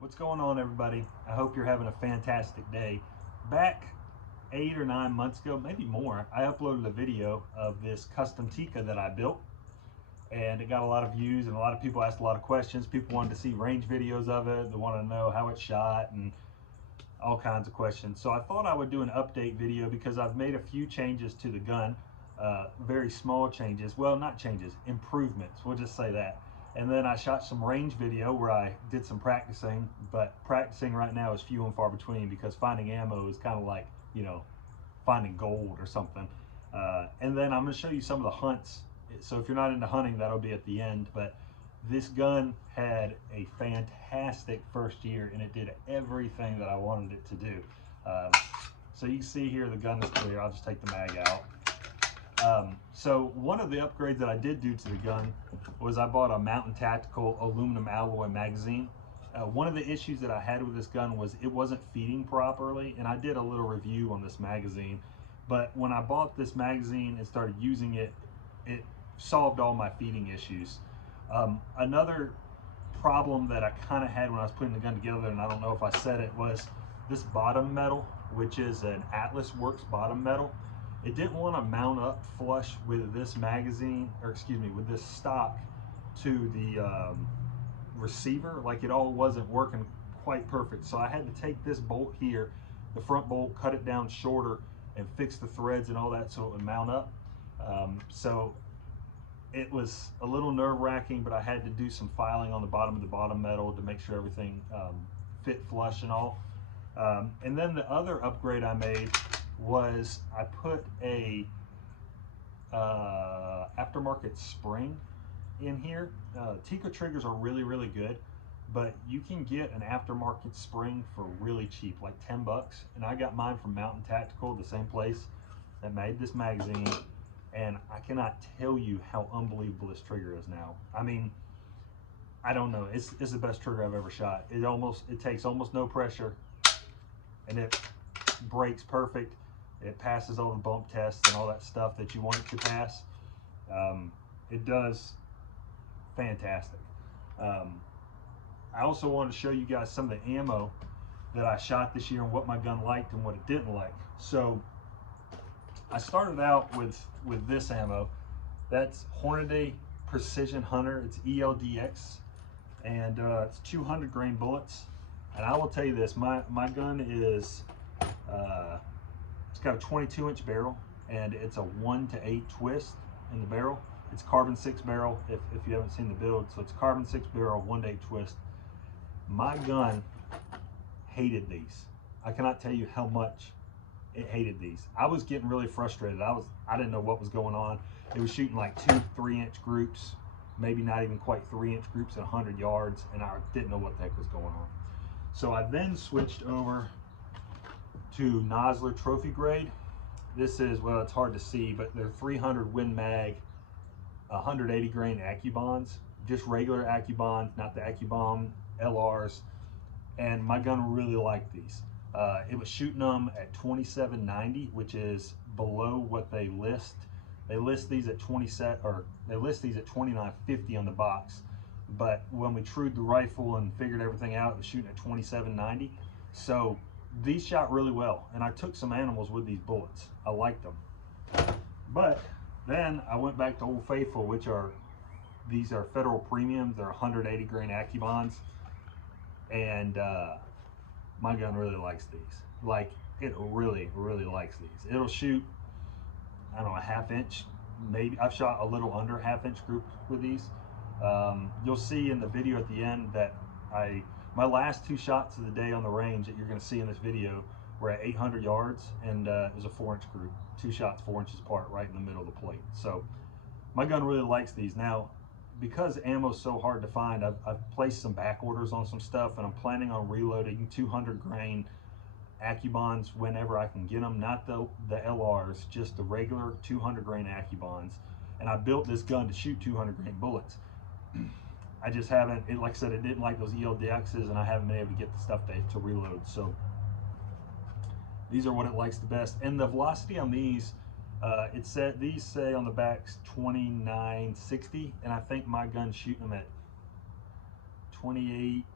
What's going on, everybody? I hope you're having a fantastic day. Back 8 or 9 months ago, maybe more, I uploaded a video of this custom Tikka that I built, and it got a lot of views, and a lot of people asked a lot of questions. People wanted to see range videos of it. They wanted to know how it's shot and all kinds of questions. So I thought I would do an update video because I've made a few changes to the gun, very small changes. Well, not changes, improvements. We'll just say that. And then I shot some range video where I did some practicing, but practicing right now is few and far between because finding ammo is kind of like, finding gold or something. And then I'm going to show you some of the hunts. So if you're not into hunting, that'll be at the end. But this gun had a fantastic first year, and it did everything that I wanted it to do. So you can see here the gun is clear. I'll just take the mag out. So one of the upgrades that I did do to the gun was I bought a Mountain Tactical aluminum alloy magazine. One of the issues that I had with this gun was it wasn't feeding properly, and I did a little review on this magazine. But when I bought this magazine and started using it, it solved all my feeding issues. Another problem that I kind of had when I was putting the gun together, and I don't know if I said it, was this bottom metal, which is an Atlas Works bottom metal. It didn't want to mount up flush with this magazine, or excuse me, with this stock to the receiver. Like, it all wasn't working quite perfect. So I had to take this bolt here, the front bolt, cut it down shorter and fix the threads and all that so it would mount up. So it was a little nerve-wracking, but I had to do some filing on the bottom of the bottom metal to make sure everything fit flush and all. And then the other upgrade I made was I put a aftermarket spring in here. Tikka triggers are really good, but you can get an aftermarket spring for really cheap, like 10 bucks. And I got mine from Mountain Tactical, the same place that made this magazine. And I cannot tell you how unbelievable this trigger is now. I mean, I don't know. It's the best trigger I've ever shot. It takes almost no pressure, and it breaks perfect. It passes all the bump tests and all that stuff that you want it to pass. It does fantastic. I also wanted to show you guys some of the ammo that I shot this year and what my gun liked and what it didn't like. So I started out with this ammo. That's Hornady Precision Hunter. It's ELDX, and it's 200 grain bullets. And I will tell you this, my gun is it's got a 22-inch barrel, and it's a 1-to-8 twist in the barrel. It's carbon 6 barrel, if you haven't seen the build. So it's carbon 6 barrel, 1-to-8 twist. My gun hated these. I cannot tell you how much it hated these. I was getting really frustrated. I didn't know what was going on. It was shooting like 2-3-inch groups, maybe not even quite 3-inch groups at 100 yards, and I didn't know what the heck was going on. So I then switched over to Nosler Trophy Grade. This is, well, it's hard to see, but they're 300 Win Mag, 180 grain AccuBonds, just regular AccuBonds, not the AccuBomb LRs. And my gun really liked these. It was shooting them at 2790, which is below what they list. They list these at 2950 on the box. But when we trued the rifle and figured everything out, it was shooting at 2790. So these shot really well, and I took some animals with these bullets. I liked them. But then I went back to Old Faithful, which are, these are Federal Premiums. They're 180 grain AccuBonds, and my gun really likes these. Like, it really likes these. It'll shoot, I don't know, a 1/2 inch, maybe. I've shot a little under 1/2 inch group with these. You'll see in the video at the end that my last 2 shots of the day on the range that you're going to see in this video were at 800 yards, and it was a 4-inch group. 2 shots 4 inches apart, right in the middle of the plate. So my gun really likes these. Now, because ammo is so hard to find, I've placed some back orders on some stuff, and I'm planning on reloading 200 grain AccuBonds whenever I can get them. Not the LRs, just the regular 200 grain AccuBonds. And I built this gun to shoot 200 grain bullets. I just haven't, like I said, it didn't like those ELDXs, and I haven't been able to get the stuff to reload. So these are what it likes the best. And the velocity on these, these say on the backs 2960, and I think my gun's shooting them at 28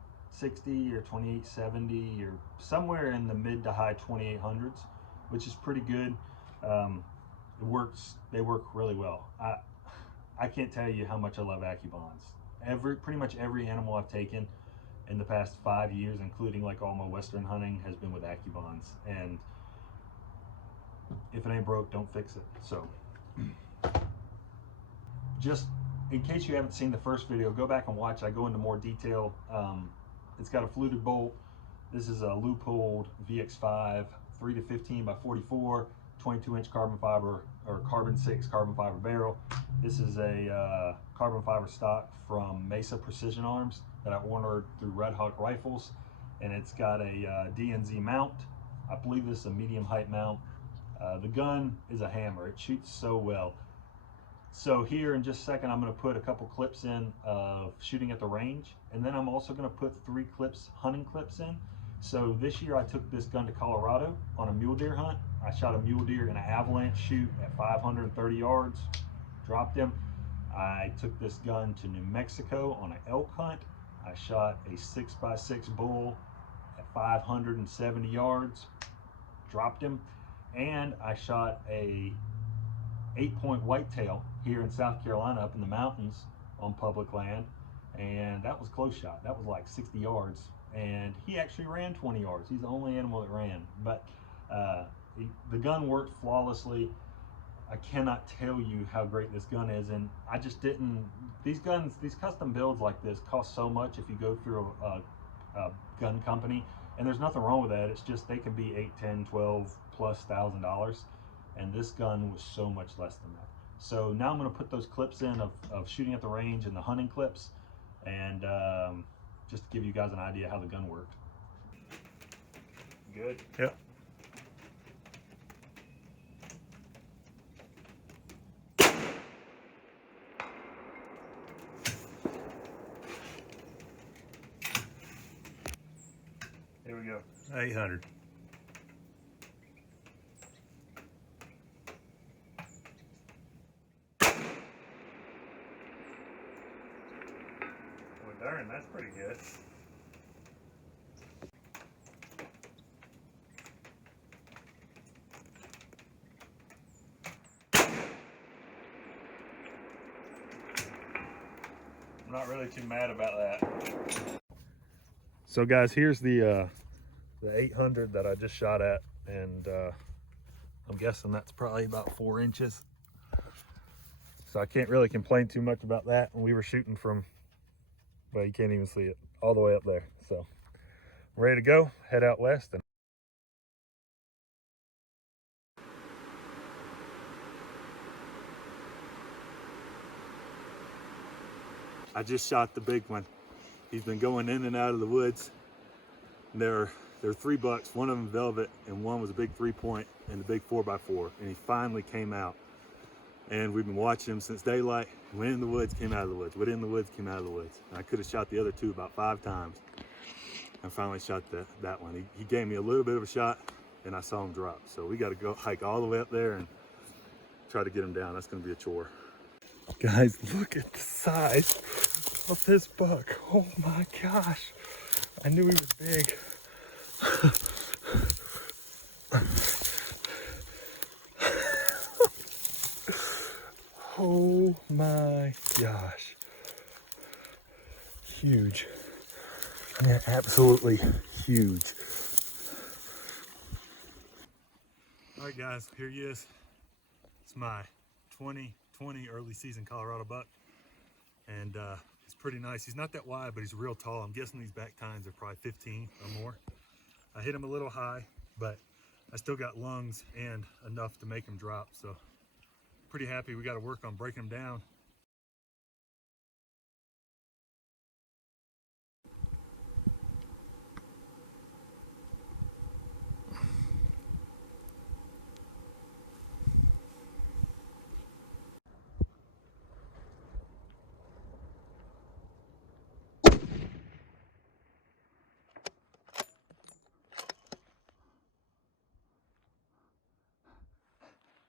2860 or 2870 or somewhere in the mid to high 2800s, which is pretty good. It works. They work really well. I can't tell you how much I love AccuBonds. Pretty much every animal I've taken in the past 5 years, including like all my Western hunting, has been with AccuBonds. And if it ain't broke, don't fix it. So just in case you haven't seen the first video, go back and watch. I go into more detail. It's got a fluted bolt. This is a loopholed VX5 3 to 15 by 44, 22-inch carbon fiber or carbon 6 carbon fiber barrel. This is a carbon fiber stock from Mesa Precision Arms that I ordered through Red Hawk Rifles, and it's got a DNZ mount. I believe this is a medium height mount. The gun is a hammer. It shoots so well. So here in just a second, I'm going to put a couple clips in of shooting at the range, and then I'm also going to put 3 clips, hunting clips in. So this year I took this gun to Colorado on a mule deer hunt. I shot a mule deer in an avalanche shoot at 530 yards, dropped him. I took this gun to New Mexico on an elk hunt. I shot a 6x6 bull at 570 yards, dropped him. And I shot a 8-point whitetail here in South Carolina up in the mountains on public land, and that was a close shot. That was like 60 yards, and he actually ran 20 yards. He's the only animal that ran, but the gun worked flawlessly. I cannot tell you how great this gun is, and I just didn't. These custom builds like this cost so much if you go through a gun company, and there's nothing wrong with that. It's just they can be $8, $10, $12 plus $1,000, and this gun was so much less than that. So now I'm going to put those clips in of shooting at the range and the hunting clips, and just to give you guys an idea how the gun worked. Good? Yep. Here we go. 800. Well, darn, that's pretty good. I'm not really too mad about that. So guys, here's the 800 that I just shot at, and I'm guessing that's probably about 4 inches. So I can't really complain too much about that. And we were shooting from, well, you can't even see it, all the way up there. So I'm ready to go, head out west. And I just shot the big one. He's been going in and out of the woods. And there are 3 bucks, one of them velvet, and one was a big 3-point and the big 4x4. And he finally came out. And we've been watching him since daylight. Went in the woods, came out of the woods. Went in the woods, came out of the woods. And I could have shot the other 2 about 5 times. I finally shot that one. He gave me a little bit of a shot, and I saw him drop. So we got to go hike all the way up there and try to get him down. That's going to be a chore. Guys, look at the size of this buck. Oh my gosh. I knew he was big. Oh my gosh. Huge. I mean, absolutely huge. All right, guys, here he is. It's my 2020 early season Colorado buck, and it's pretty nice. He's not that wide, but he's real tall. I'm guessing these back tines are probably 15 or more. I hit him a little high, but I still got lungs and enough to make him drop, so pretty happy. We got to work on breaking him down.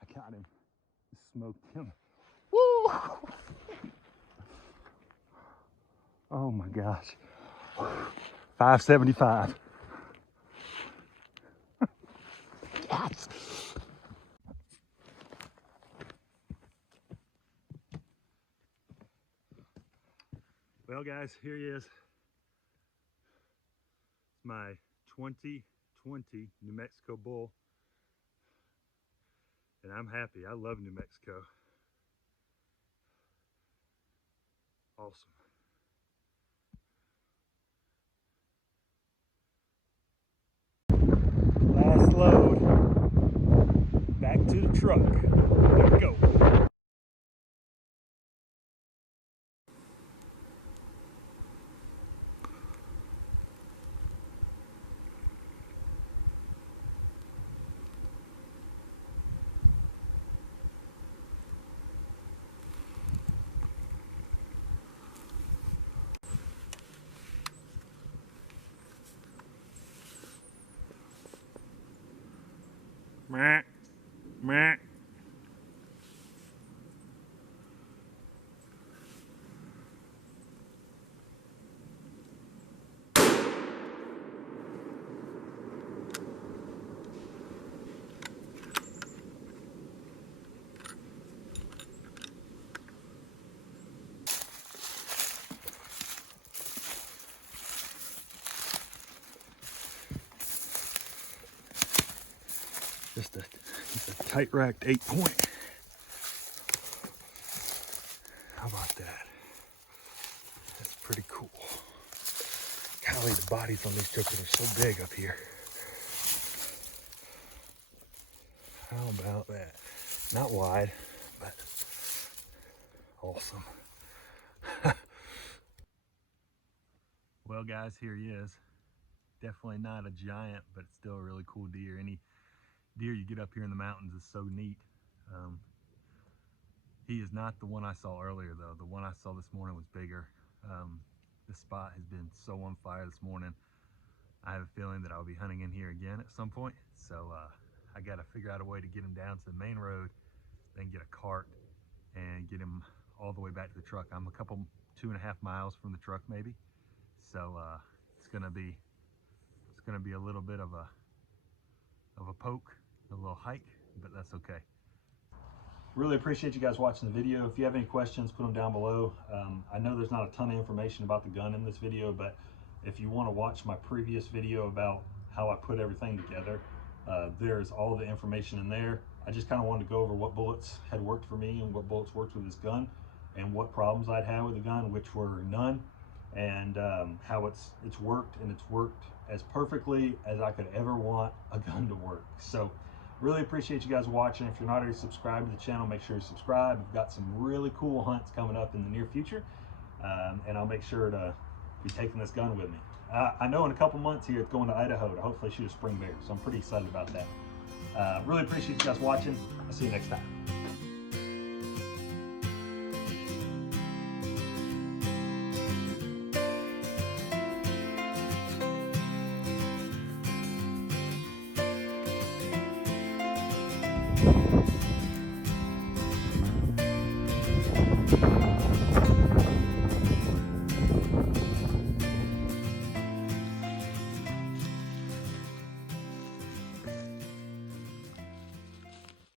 I got him. Smoked him. Woo! Oh my gosh. 575. Yes. Well, guys, here he is. It's my 2020 New Mexico bull, and I'm happy. I love New Mexico. Awesome. Last load. Back to the truck. Here we go. Meh. Meh. Just a tight racked 8-point. How about that? That's pretty cool. Golly, the bodies on these chickens are so big up here. How about that? Not wide, but awesome. Well, guys, here he is. Definitely not a giant, but still a really cool deer. Any deer you get up here in the mountains is so neat. He is not the one I saw earlier, though. The one I saw this morning was bigger. This spot has been so on fire this morning. I have a feeling that I'll be hunting in here again at some point. So I got to figure out a way to get him down to the main road, then get a cart and get him all the way back to the truck. I'm a couple, 2.5 miles from the truck maybe. So it's gonna be a little bit of a poke, a little hike, but that's okay. Really appreciate you guys watching the video. If you have any questions, put them down below. I know there's not a ton of information about the gun in this video, but if you want to watch my previous video about how I put everything together, there's all the information in there. I just kind of wanted to go over what bullets had worked for me and what bullets worked with this gun, and what problems I'd had with the gun, which were none, and how it's worked, and it's worked as perfectly as I could ever want a gun to work. So really appreciate you guys watching. If you're not already subscribed to the channel, make sure you subscribe. We've got some really cool hunts coming up in the near future, and I'll make sure to be taking this gun with me. I know in a couple months here it's going to Idaho to hopefully shoot a spring bear, so I'm pretty excited about that. Really appreciate you guys watching. I'll see you next time.